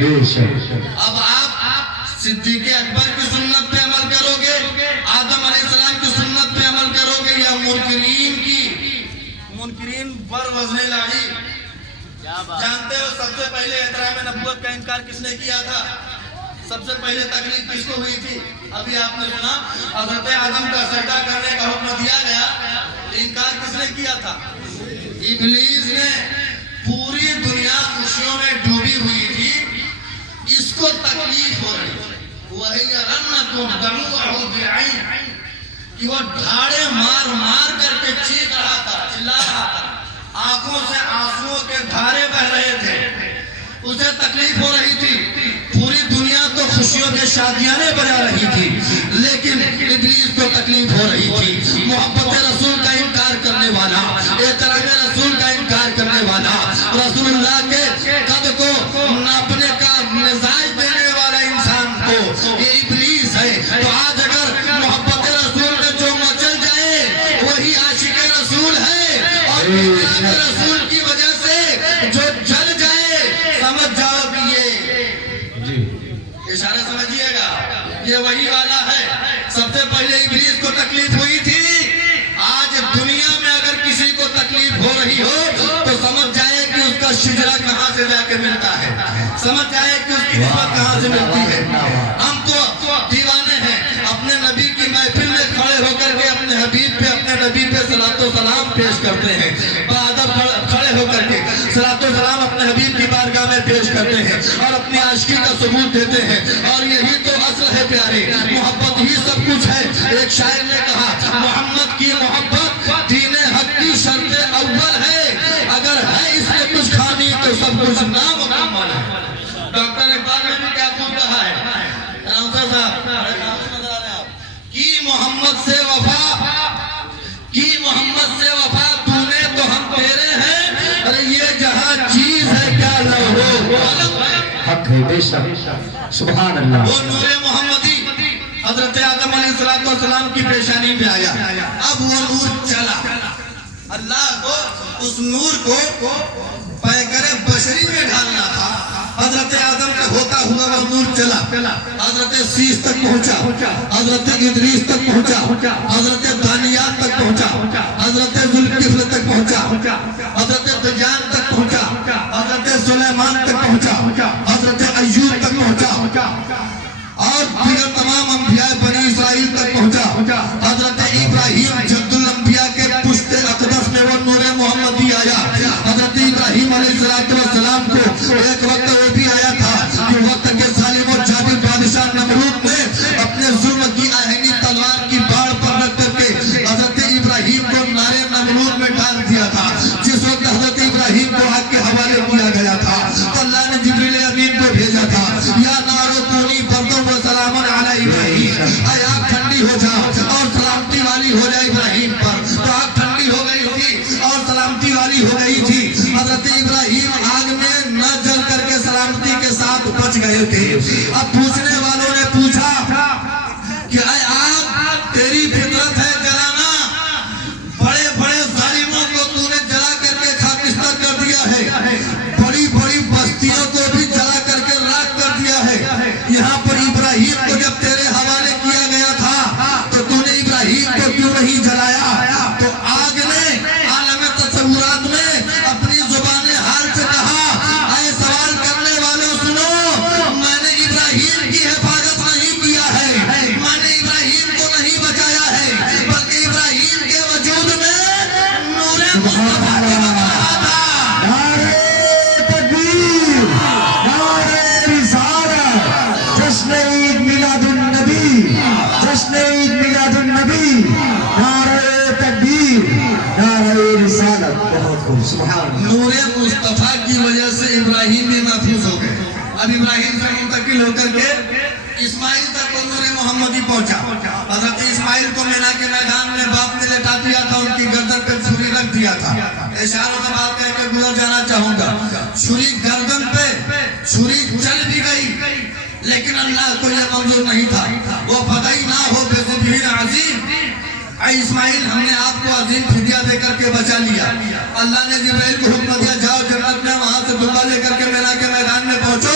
اب آپ صدیق اکبر کی سنت پہ عمل کرو گے، آدم علیہ السلام کی سنت پہ عمل کرو گے، یا منکرین پر وزن لائی؟ جانتے ہو سب سے پہلے احترام نبوت کا انکار کس نے کیا تھا؟ سب سے پہلے تکلیف کس کو ہوئی تھی؟ ابھی آپ نے سنا حضرت آدم کا سجدہ کرنے کا حکم دیا گیا، انکار کس نے کیا تھا؟ ابلیس نے۔ پوری دنیا خوشیوں میں ڈوبی ہوئی تھی، اس کو تکلیف ہو رہی وہی کہ وہ ڈھاڑے مار مار کر کے چیخ رہا تھا، چلا رہا تھا، آنکھوں سے آنسوؤں کے دھارے بہ رہے تھے، اسے تکلیف ہو رہی تھی۔ پوری دنیا تو خوشیوں کے شادیاں بجا رہی تھی، لیکن ابلیس کو تکلیف ہو رہی تھی۔ محبت رسول کا انکار کرنے والا، احترام رسول کا انکار کرنے والا، رسول اللہ کے قد کو ناپنے کا مزاج دینے والا انسان کو یہ ابلیس ہے۔ تو آج اگر محبت رسول میں جو مچل جائے وہی عاشق رسول ہے، اور احترام رسول کی وجہ سے جو جل جائے سمجھ جاؤ کہ یہ اشارہ سمجھیے گا، یہ وہی والا ہے۔ سب سے پہلے ابلیس کو تکلیف ہوئی تھی، آج دنیا میں اگر کسی کو تکلیف ہو رہی ہو تو سمجھ جائے کہ اس کا شجرہ کہاں سے جا کے ملتا ہے، سمجھ جائے کہ اس کی نسبت کہاں سے ملتی ہے۔ ہم تو دیوانے ہیں، اپنے نبی کی محفل میں کھڑے ہو کر کے اپنے حبیب پہ، اپنے نبی پہ صلاۃ و سلام پیش کرتے ہیں، بادب کھڑے ہو کر کے صلاۃ و سلام اپنے حبیب کی بارگاہ میں پیش کرتے ہیں اور اپنی عاشقی کا ثبوت دیتے ہیں، اور یہی تو اصل ہے پیارے، محبت ہی سب کچھ ہے۔ ایک شاعر نے کہا محمد کی محبت دین حق کی شرط اول ہے، اگر ہے اس میں کچھ خامی تو سب کچھ نامکمل ہے۔ ڈاکٹر اقبال نے بھی کیا خوب کہا ہے، کی محمد سے وفا تو نے تو ہم تیرے ہیں، ارے یہ جہاں چیز ہے کیا لوہو حق ہے، بے شک، سبحان اللہ۔ وہ نور محمدی حضرت آدم علیہ السلام کی پیشانی پہ آیا، اب وہ نور چلا، اللہ کو اس نور کو پیکر بشری میں ڈھالنا تھا۔ حضرت آدم کا ہوتا ہوا وہ نور چلا، حضرت سیس تک پہنچا، حضرت ادریس تک پہنچا، حضرت دانیات تک پہنچا، حضرت ذوالکفل تک پہنچا، حضرت دجان تک پہنچا، حضرت سلیمان تک پہنچا، حضرت ایوب تک پہنچا، اور دیگر تمام انبیاء بنی اسرائیل تک پہنچا۔ حضرت ابراہیم جد الانبیاء کے پشت اقدس میں وہ نور محمدی آیا۔ حضرت ابراہیم علیہ السلام کو ایک وقت وہ بھی آیا تھا کہ وقت کے ظالم اور جابر بادشاہ نمرود نے اپنے ظلم کی آہنی تلوار کی باڑ پر رکھ کر کے حضرت ابراہیم کو نارے نمرود میں ڈال دیا تھا۔ جس وقت حضرت ابراہیم کو آگ کے حوالے کیا گیا تھا تو اللہ نے جبریل امین کو بھیجا تھا، یا نارو کونی بردوں و سلام علی ابراہیم، اے آگ ٹھنڈی ہو جا اور سلامتی والی ہو جائے ابراہیم پر۔ تو آگ ٹھنڈی ہو گئی تھی اور سلامتی والی ہو گئی تھی۔ حضرت ابراہیم آگ میں نہ جل کر کے سلامتی کے ساتھ بچ گئے تھے۔ اب پوچھنے والوں نے پوچھا کہ اے آگ تیری فطرت ہے جلانا، بڑے بڑے ظالموں کو تو نے جلا کر کے خاکستر کر دیا ہے، بڑی بڑی بستیوں کو بھی جلا کر کے راکھ کر دیا ہے، یہاں پر ابراہیم کو جب تیرے حوالے کیا گیا تھا تو تو نے ابراہیم کو کیوں نہیں جلایا؟ تو آگ نے عالم تصورات میں اپنی زبان حال سے کہا، اے سوال کرنے والوں سنو، میں نے ابراہیم کی حفاظت نہیں کیا ہے، میں نے ابراہیم کو نہیں بچایا ہے، بلکہ ابراہیم کے وجود میں نور مصطفیٰ کی بقا تھا۔ نعرہ تکبیر، نعرہ رسالت، جشن عید میلاد النبی، جشن عید میلاد النبی، نعرہ تکبیر، نعرہ رسالت۔ بہت خوب، سبحان اللہ۔ نور مصطفیٰ کی وجہ سے ابراہیم بھی محفوظ ہو گئے۔ اب ابراہیم سے منتقل ہو کر کے اسماعیل تک وہ نور محمدی پہنچا۔ حضرت اسماعیل کو مینا کے میدان میں باپ نے لٹا دیا تھا، ان کی گردن پہ چھری رکھ دیا تھا۔ اشاروں میں بات کہہ کے گزر جانا چاہوں گا، چھری گردن پہ، چھری چل بھی گئی لیکن اللہ کو یہ منظور نہیں تھا، وہ فدائی نہ ہو بے ذبیح عظیم۔ اے اسماعیل ہم نے آپ کو عظیم فدیہ دے کر کے بچا لیا۔ اللہ نے جبرائیل کو حکم دیا جاؤ جنت میں، وہاں سے دعا لے کر کے مینا کے میدان میں پہنچو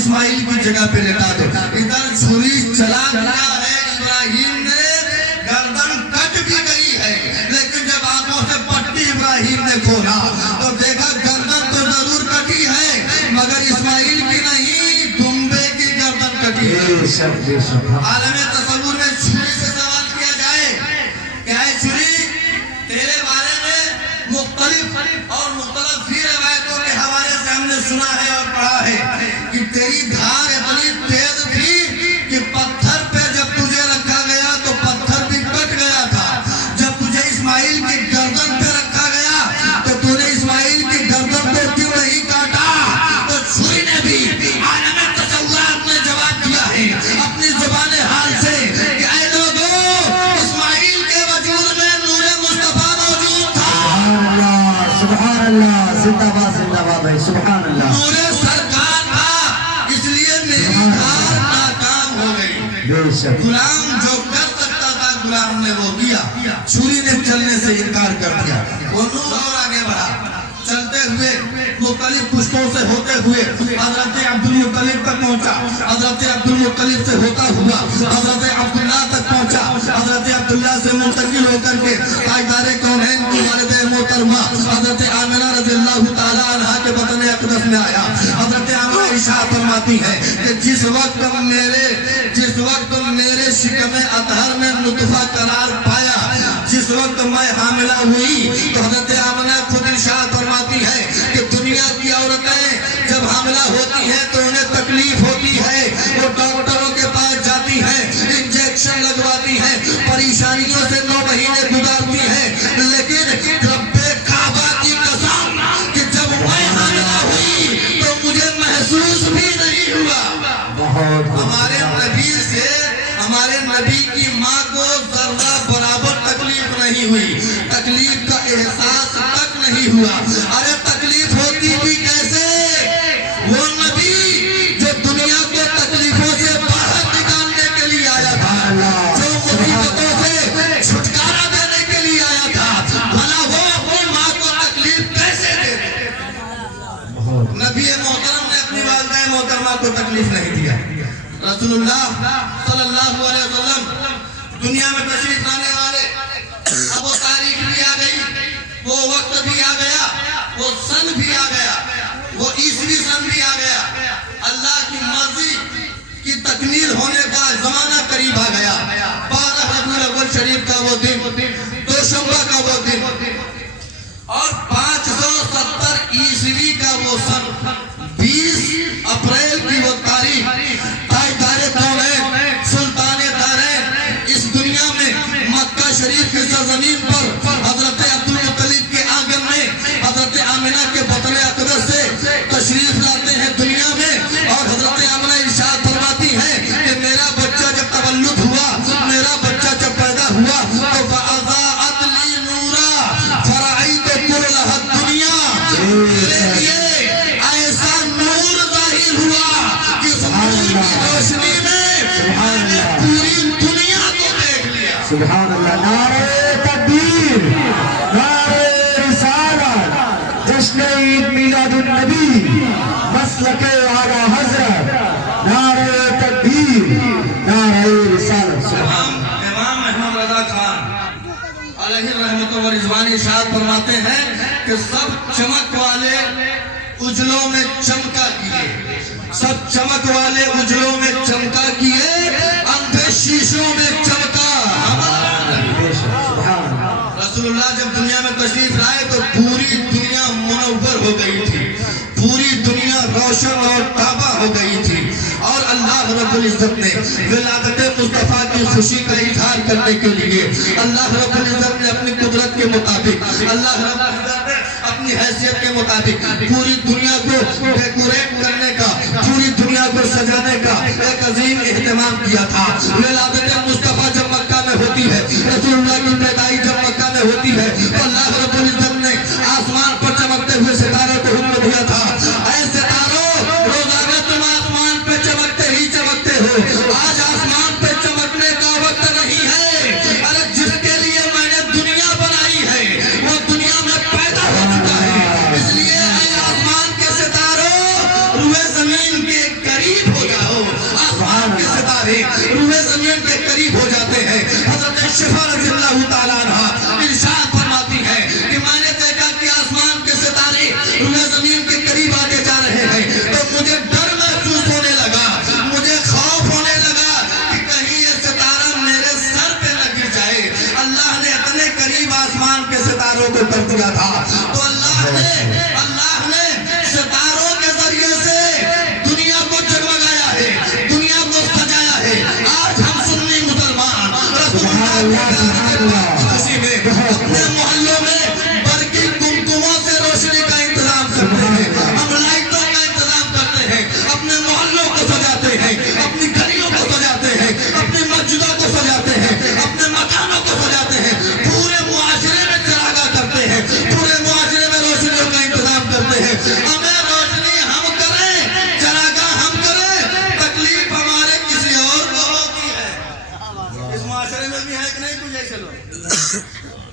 اسماعیل کی جگہ پہ لٹا دو. ادھر چھری چلا دیا ہے ابراہیم نے, گردن کٹ بھی گئی ہے, لیکن جب آنکھوں سے پٹی ابراہیم نے کھولا تو دیکھا گردن تو ضرور کٹی ہے مگر اسماعیل کی نہیں, دمبے کی گردن کٹی ہے. عالم تصور میں چھری سے سوال کیا جائے کہ اے چھری, تیرے بارے میں مختلف اور مختلف بھی روایتوں کے حوالے سے ہم نے سنا ہے اور پڑھا ہے کہ تیری دھار اتنی تیز تھی کہ پتھر پہ جب تجھے رکھا گیا تو پتھر بھی کٹ گیا تھا. جب تجھے اسماعیل کی گردن پہ رکھا گیا تو تو نے اسماعیل کی گردن کو کیوں نہیں کاٹا؟ تو چھری نے بھی عالم تصورات میں جواب دیا ہے اپنی زبان حال سے کہ اے لوگوں, اسماعیل کے وجود میں نور مصطفیٰ موجود تھا. سبحان اللہ, زندہ باد زندہ باد بھائی, سبحان اللہ. نور سرکار تھا, اس لیے میری دھار ناکام ہو گئی. بے شک. غلام جو کر سکتا تھا غلام نے وہ کیا, چھری نے چلنے سے انکار کر دیا. وہ نور اور آگے بڑھا, چلتے ہوئے مختلف پشتوں سے ہوتے ہوئے حضرت عبد المطلب تک پہنچا. حضرت عبد المطلب سے ہوتا ہوا حضرت عبداللہ تک پہنچا. حضرت عبداللہ سے منتقل ہو کر کے تاجدار کونین کی والدہ محترمہ حضرت آمنہ رضی اللہ تعالی عنہا کے بطن اقدس میں آیا. حضرت آمنہ ارشاد فرماتی ہے کہ جس وقت میرے شکم اطہر میں نطفہ قرار پایا, جس وقت میں حاملہ ہوئی تو حضرت آمنہ خود ارشاد فرماتی ہے کہ دنیا کی عورتیں جب حاملہ ہوتی ہیں تو انہیں تکلیف ہوتی ہے, وہ ڈاکٹروں کے پاس جاتی ہیں, انجیکشن لگواتی ہیں, پریشانیوں سے 9 مہینے گزارتی ہیں, لیکن رب کعبہ کی قسم کہ جب میں حاملہ ہوئی تو مجھے محسوس بھی نہیں ہوا. ہمارے نبی کی ماں کو ذرہ برابر تکلیف نہیں ہوئی, تکلیف کا احساس تک نہیں ہوا. ارے تکلیف ہوتی بھی کیسے؟ وہ نبی جو دنیا کو تکلیفوں سے باہر نکالنے کے لیے آیا تھا, جو مصیبتوں سے چھٹکارا دینے کے لیے آیا تھا, بھلا وہ اپنی ماں کو تکلیف کیسے دے؟ نبی محترم نے اپنی والدہ محترمہ کو تکلیف نہیں دیا. رسول اللہ صلی اللہ علیہ وسلم دنیا میں تشریف لانے والے, اب وہ تاریخ بھی آ گئی, وہ وقت بھی آ گیا, وہ سن بھی آ گیا, وہ عیسوی سن بھی آ گیا. اللہ کی مرضی کی تکمیل ہونے کا زمانہ قریب آ گیا. 12 ربیع الاول شریف کا وہ دن, دوشنبہ کا وہ دن, اور 570 عیسوی کا وہ سن, 20 اپریل کی وہ تاریخ, تاجدار کونین سلطان دارین اس دنیا میں مکہ شریف کی سرزمین پر حضرت عبد المطلب کے آنگن میں حضرت آمنہ کے بطن اقدس سے تشریف لاتے ہیں دنیا میں. اور حضرت آمنہ ارشاد فرماتی ہے کہ میرا بچہ جب تولد ہوا, میرا بچہ جب پیدا ہوا تو فَأَضَاءَتْ لِي نُورًا فَرَأَيْتُ كُلَّهَا الدُّنْيَا, میرے لیے ایسا نور ظاہر ہوا کہ اس نور کی روشنی میں نے پوری دنیا کو دیکھ لیا. سبحان اللہ. نعرہ تکبیر, نعرہ رسالت, جشن عید میلاد النبی, مسلک اعلیٰ حضرت, نعرہ تکبیر, نعرہ رسالت. امام محمد رضا خان علیہ رحمت و رضوان ارشاد فرماتے ہیں کہ سب چمک والے اجلوں میں چمکا کیے, سب چمک والے اجلوں میں چمکا کیے, اندھے شیشوں میں چمکا ہمارا. رسول اللہ جب دنیا میں تشریف لائے تو پوری دنیا منور ہو گئی تھی, پوری دنیا روشن اور تابہ ہو گئی تھی. اور اللہ رب العزت نے ولادت مصطفیٰ کی خوشی کا اظہار کرنے کے لیے اللہ رب العزت نے اپنی قدرت کے مطابق, اللہ رب العزت نے اپنی حیثیت کے مطابق پوری دنیا کو ڈیکوریٹ کرنے کا, پوری دنیا کو سجانے کا ایک عظیم اہتمام کیا تھا. ولادت مصطفیٰ جب مکہ میں ہوتی ہے, رسول اللہ کی پیدائش جب مکہ میں ہوتی ہے تو اللہ رب العزت نے آسمان پر چمکتے ہوئے ستاروں کو حکم دیا تھا, اے ستاروں روزانہ تم آسمان پہ چمکتے ہی چمکتے ہو, آج آسمان پہ چمکنے کا وقت نہیں ہے. ارے جس کے لیے میں نے دنیا بنائی ہے وہ دنیا میں پیدا ہو چکا ہے, اس لیے اے آسمان کے ستاروں روئے زمین کے قریب ستارے روئے زمین کے قریب ہو جاتے ہیں. حضرت شفا رضی اللہ تعالیٰ عنہ ارشاد فرماتی ہے کہ میں نے دیکھا کہ آسمان کے ستارے روئے زمین کے قریب آتے جا رہے ہیں تو مجھے ڈر محسوس ہونے لگا, مجھے خوف ہونے لگا کہ کہیں یہ ستارہ میرے سر پہ نہ گر جائے. اللہ نے اتنے قریب آسمان کے ستاروں کو کر دیا تھا تو اللہ نے ستاروں کے ذریعے سے دنیا کو جگمگایا ہے, دنیا کو سجایا ہے. آج ہم سنی مسلمان رسول اللہ کی خوشی میں اپنے محلوں میں برقی کمکموں سے روشنی کا انتظام کرتے ہیں, ہم لائٹوں کا انتظام کرتے ہیں, اپنے محلوں کو سجاتے ہیں, اپنی گلیوں کو سجاتے ہیں, اپنی مسجدوں کو سجاتے ہیں, اپنے مکانوں کو سجاتے ہیں, پورے معاشرے میں چراغاں کرتے ہیں, پورے معاشرے میں روشنیوں کا انتظام کرتے ہیں. ہمیں روشنی ہم کریں, چراغاں ہم کریں, تکلیف ہمارے کسی اور لوگوں کی ہے. اس معاشرے میں بھی ہے کہ نہیں کچھ ایسے لوگ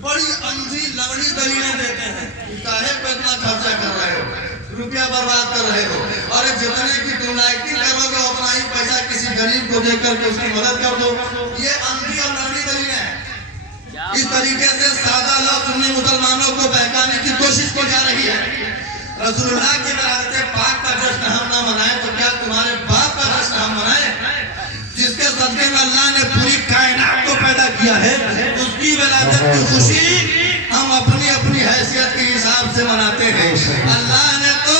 بڑی اندھی لگڑی دلیلیں دیتے ہیں, کاہے پہ اتنا خرچہ کر رہے ہو, روپیہ برباد کر رہے ہو, اور جتنے کی تم لائٹنگ کرو گے اتنا ہی پیسہ کسی غریب کو دے کر کے اس کی مدد کر دو. یہ اندھی اور لگڑی دلیلیں ہیں. اس طریقے سے سادہ لوگ سنی مسلمانوں کو بہکانے کی کوشش کی جا رہی ہے. رسول اللہ کی ولادت پاک کا جشن ہم نہ منائیں تو کیا تمہارے باپ کا جشن ہم منائیں؟ جس کے صدقے میں اللہ نے پوری کائنات کو پیدا کیا ہے, اس کی ولادت کی خوشی ہم اپنی اپنی حیثیت کے حساب سے مناتے ہیں. اللہ نے تو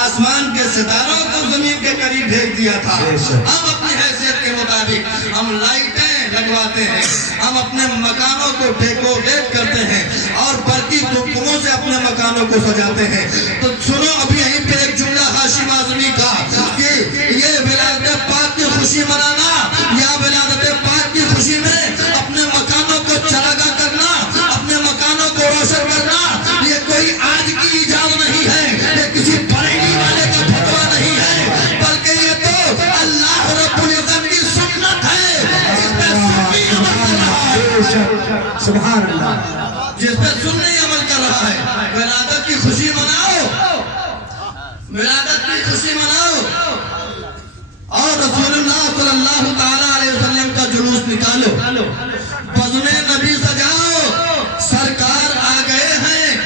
آسمان کے ستاروں کو زمین کے قریب بھیج دیا تھا, ہم اپنی حیثیت کے مطابق ہم لائٹیں لگواتے ہیں, ہم اپنے مکانوں کو ڈیکوریٹ کرتے ہیں اور برقی کمکموں سے اپنے مکانوں کو سجاتے ہیں. تو سنو ابھی یہیں پہ ایک جملہ ہاشم اعظمی کا کہ یہ ولادت پاک کی خوشی منانا یا ولادت پاک کی خوشی میں اپنے مکانوں کو چراغاں کرنا, اپنے مکانوں کو روشن کرنا, یہ کوئی آج کی ایجاد نہیں ہے, یہ کسی بریلی والے کا فتویٰ نہیں ہے, بلکہ یہ تو اللہ رب العزت کی سنت ہے جس پہ سنی عمل کر رہا ہے. سبحان اللہ, جس پہ سنی عمل کر رہا ہے. ولادت کی خوشی مناؤ, ولادت کی خوشی مناؤ, اور رسول اللہ صلی اللہ تعالیٰ علیہ وسلم کا جلوس نکالو, بزم نبی سجاؤ, سرکار آ گئے ہیں,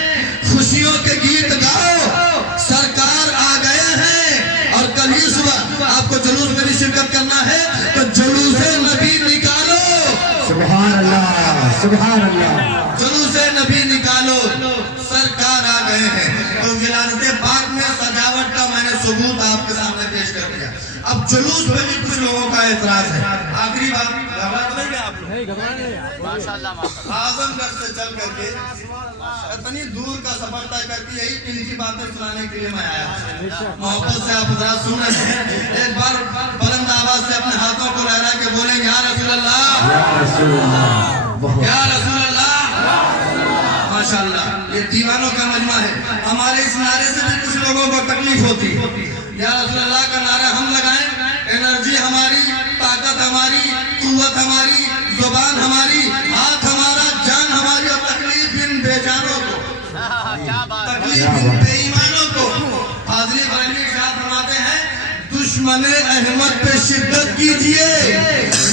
خوشیوں کے گیت گاؤ, سرکار آ گئے ہیں. اور کل ہی صبح آپ کو جلوس میں بھی شرکت کرنا ہے تو جلوس نبی نکالو. سبحان اللہ, سبحان اللہ, جلوس نبی نکالو, سرکار آ گئے ہیں. تو ولادت پاک میں سجاوٹ کا میں نے ثبوت آپ کے سامنے پیش کر دیا. اب جلوس پہ بھی کچھ لوگوں کا اعتراض ہے. آخری بات, گھبراتے نہیں آپ لوگ اعظم گڑھ سے چل کر کے اتنی دور کا سفر طے کر کے یہی دل کی باتیں سنانے کے لیے میں آیا. محبت سے آپ حضرات سن رہے ہیں, ایک بار بلند آواز سے اپنے ہاتھوں کو لہرا کے بولیں یا رسول اللہ, یا رسول اللہ. ماشاءاللہ, یہ دیوانوں کا مجمع ہے. ہمارے اس نعرے سے بھی کچھ لوگوں کو تکلیف ہوتی. یا رسول اللہ کا نعرہ ہم لگائیں, انرجی ہماری, طاقت ہماری, قوت ہماری, زبان ہماری, ہاتھ ہمارا, جان ہماری, اور تکلیف ان بے جانوں کو, تکلیف ان بے ایمانوں کو. حاضری بریلوی ارشاد فرماتے ہیں دشمن احمد پہ شدت کیجئے,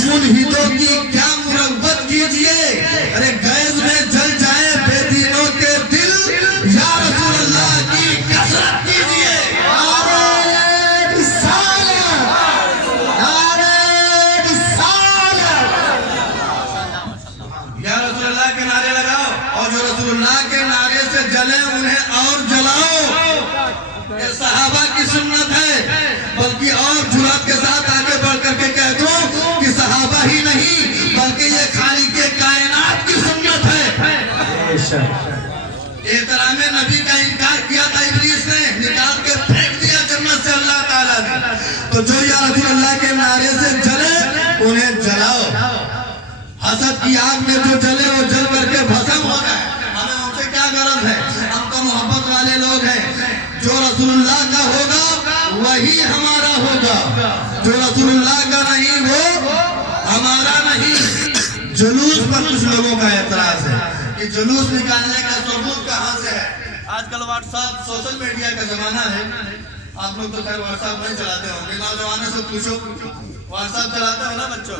ملحدوں کی کیا مرغبت کیجئے, ارے گیز میں جل جائیں بے دینوں کے دل, یا رسول اللہ کی کثرت کیجئے. یا رسول اللہ کے نعرے لگاؤ, اور جو رسول اللہ کے نعرے سے جلے انہیں اور جلاؤ. یہ صحابہ کی سنت ہے, بلکہ اور جرات کے ساتھ آگے بڑھ کر کے کہہ دوں کہ صحابہ ہی نہیں بلکہ یہ خالق کائنات کی سنت ہے. احترام نبی کا انکار کیا تھا ابلیس نے, نکال کے پھینک دیا جنت سے اللہ تعالیٰ نے. تو جو یا رسول اللہ کے نعرے سے جلے انہیں جلاؤ. حسد کی آگ میں جو جلے وہ جل کر کے بھسم ہو جائے. ہمیں ان سے کیا غرض ہے, ہم تو محبت والے لوگ ہیں. جو رسول اللہ کا ہوگا وہی ہمارا ہوگا, جو رسول اللہ کا نہیں وہ ہمارا نہیں. جلوس پر کچھ لوگوں کا اعتراض ہے کہ جلوس نکالنے کا ثبوت کہاں سے ہے. آج کل واٹس ایپ سوشل میڈیا کا زمانہ ہے. آپ لوگ تو خیر واٹس ایپ نہیں چلاتے ہوں گے, نوجوانوں سے پوچھو واٹس ایپ چلاتے ہو نا بچوں،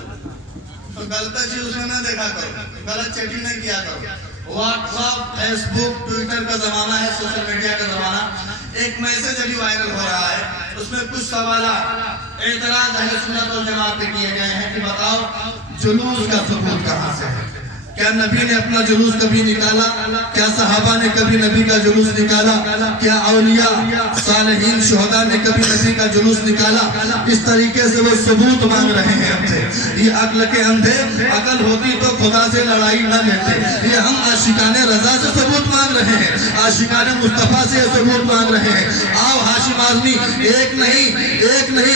تو غلط چیز اس میں نہ دیکھا کرو، غلط چیٹنگ نہیں کیا کرو۔ واٹس ایپ، فیس بک، ٹویٹر کا زمانہ ہے، سوشل میڈیا کا زمانہ۔ ایک میسج ابھی وائرل ہو رہا ہے، اس میں کچھ سوالات اعتراض اہل سنت والجماعت پہ کیے گئے ہیں کہ بتاؤ جلوس کا ثبوت کہاں سے ہے؟ کیا نبی نے اپنا جلوس کبھی نکالا؟ کیا صحابہ نے کبھی نبی کا جلوس نکالا؟ کیا اولیاء، صالحین، شہداء نے کبھی نبی کا جلوس نکالا؟ اس طریقے سے وہ ثبوت مانگ رہے ہیں ہم سے۔ یہ عقل کے اندھے، عقل ہوتی تو خدا سے لڑائی نہ لیتے۔ یہ ہم عاشقان رضا سے ثبوت مانگ رہے ہیں، عاشقان مصطفیٰ سے ثبوت مانگ رہے ہیں۔ آؤ ہاشم آزمی ایک نہیں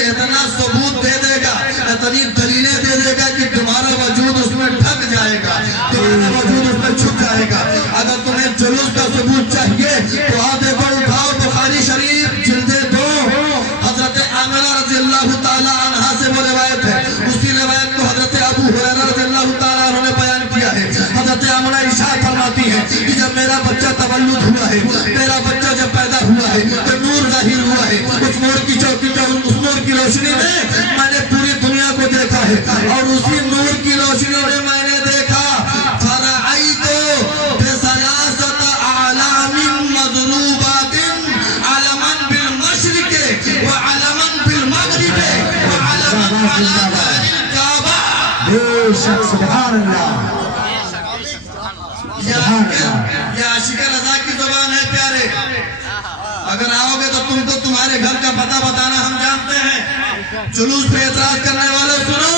اتنا ثبوت دے دے گا، اتنی دلیلیں دے دے گا کہ تمہارا وجود اس میں ڈھک جائے گا، تمہارا وجود اس میں چھپ جائے گا۔ اگر تمہیں جلوس کا ثبوت چاہیے تو آپ دیکھو، اٹھاؤ بخاری شریف جلد 2، حضرت عامرہ رضی اللہ تعالی عنہا سے وہ روایت ہے۔ اسی روایت کو حضرت ابو ہریرہ رضی اللہ تعالی عنہ نے بیان کیا ہے۔ حضرت عامرہ ارشاد فرماتی ہے کہ جب میرا بچہ تولد ہوا ہے، میرا بچہ جب پیدا ہوا ہے تو نور ظاہر ہوا ہے۔ اس نور کی چوکی کا، اس نور کی روشنی میں نے پوری دنیا کو دیکھا ہے، اور اسی نور کی روشنی میں نے دیکھا سبحان اللہ، یہ عاشق رضا کی زبان ہے پیارے۔ اگر آؤ گے تو تمہارے گھر کا پتہ بتانا ہم جانتے ہیں۔ جلوس پہ اعتراض کرنے والے سنو،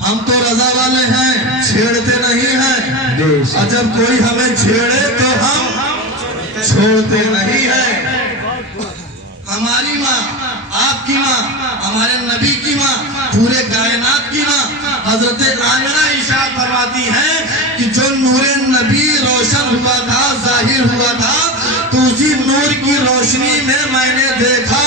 ہم تو رضا والے ہیں، چھیڑتے نہیں ہیں، اور جب کوئی ہمیں چھیڑے تو ہم چھوڑتے نہیں ہیں۔ ہماری ماں، آپ کی ماں، ہمارے نبی کی ماں، پورے کائنات کی ماں حضرت عامرہ ارشاد فرماتی ہے کہ جو نور نبی روشن ہوا تھا، ظاہر ہوا تھا، تو اسی نور کی روشنی میں نے دیکھا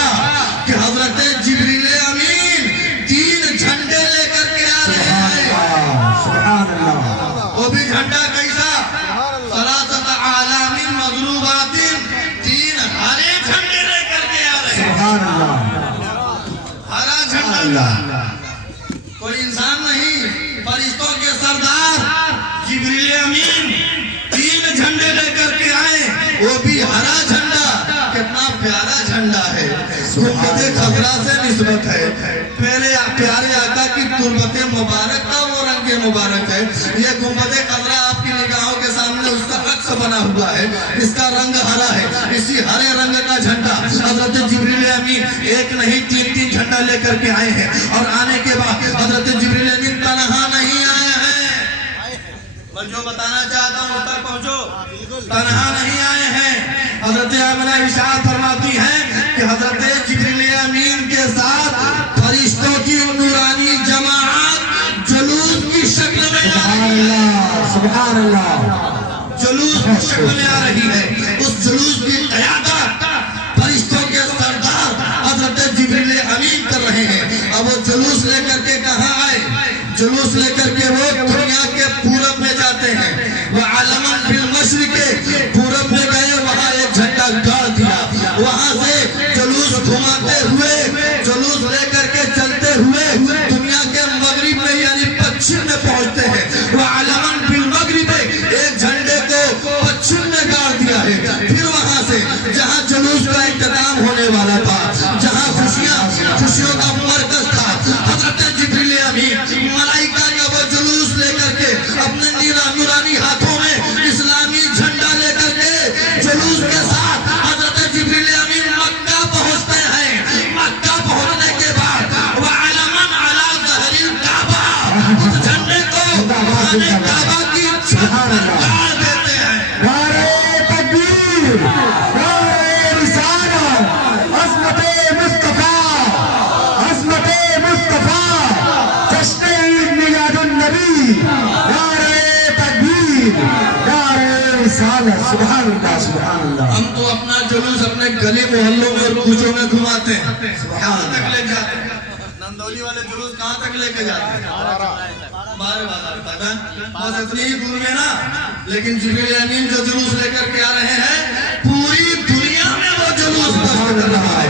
کہ حضرت جبریل امین 3 جھنڈے لے کر کے آ رہے ہیں۔ وہ بھی جھنڈا کیسا؟ ثلاثۃ اعلام مضروبات، 3 ہرے جھنڈے لے کر کے آ رہے ہیں۔ ہرا جھنڈا، کوئی انسان نہیں، فرشتوں کے سردار جبریل امین 3 جھنڈے لے کر کے آئے، وہ بھی ہرا جھنڈا۔ کتنا پیارا جھنڈا ہے، گنبد خضرا سے نسبت ہے۔ پیارے آقا کی تربت مبارک کا وہ رنگ مبارک ہے۔ یہ گنبد خضرا آپ کی نگاہوں کے سامنے اس کا عکس بنا ہوا ہے، اس کا رنگ ہرا ہے۔ اسی ہرے رنگ کا جھنڈا حضرت جبریل امین ایک نہیں 3 جھنڈا لے کر کے آئے ہیں، اور آنے کے بعد حضرت جبریل امین تنہا نہیں آئے ہیں۔ میں جو بتانا چاہتا ہوں اس تک پہنچو، تنہا نہیں آئے ہیں۔ حضرت عامرہ ارشاد فرماتی ہے کہ حضرت جبریل امین کے ساتھ فرشتوں کی نورانی جماعت جلوس کی شکل میں آ رہی ہے۔ سبحان اللہ، جلوس کی شکل میں آ رہی ہے۔ اس جلوس کی قیادت فرشتوں کے سردار حضرت جبریل امین کر رہے ہیں۔ اب وہ جلوس لے کر کے کہاں آئے؟ جلوس لے کر کے وہ دنیا کے پورب میں جاتے ہیں۔ وہ عالماً فی المشرق، پورب میں گئے، وہاں ایک جھنڈا گاڑ دیا۔ وہاں سے جلوس گھماتے ہوئے، جلوس لے کر کے چلتے ہوئے دنیا کے مغرب میں یعنی پچھم میں پہنچتے ہیں۔ وہ عالماً فی المغرب، ایک جھنڈے کو پچھم میں گاڑ دیا ہے۔ پھر وہاں سے جہاں جلوس کا اختتام ہونے والا تھا، جہاں خوشیوں کا مرکز تھا، حضرت جبریل امین ملائکہ کا وہ جلوس لے کر کے اپنے نورانی ہاتھوں میں اسلامی جھنڈا لے کر کے جلوس کے ساتھ حضرت جبریل امین مکہ پہنچتے ہیں۔ مکہ پہنچنے کے بعد وہ علماً علی ظہر الکعبہ، اس جھنڈے کو کعبہ کی چھت پر گاڑ دیتے ہیں۔ نعرہ تکبیر، نعرہ رسالت، عظمت مصطفیٰ، عظمت مصطفیٰ، جشن عید میلاد النبی، نعرہ تکبیر، نعرہ رسالت۔ سبحان اللہ، سبحان اللہ۔ ہم تو اپنا جلوس اپنے گلی محلوں میں اور کوچوں میں گھماتے ہیں، کہاں تک لے جاتے ہیں؟ نندولی والے جلوس کہاں تک لے کے جاتے ہیں؟ بارے بازار تک، بس اتنی ہی دور میں نا۔ لیکن جبریل امین جو جلوس لے کر کے آ رہے ہیں، پوری دنیا میں وہ جلوس بس کر رہا ہے۔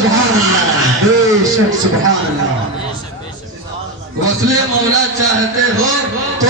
سبحان اللہ بے شک سبحان اللہ وصل مولا چاہتے ہو تو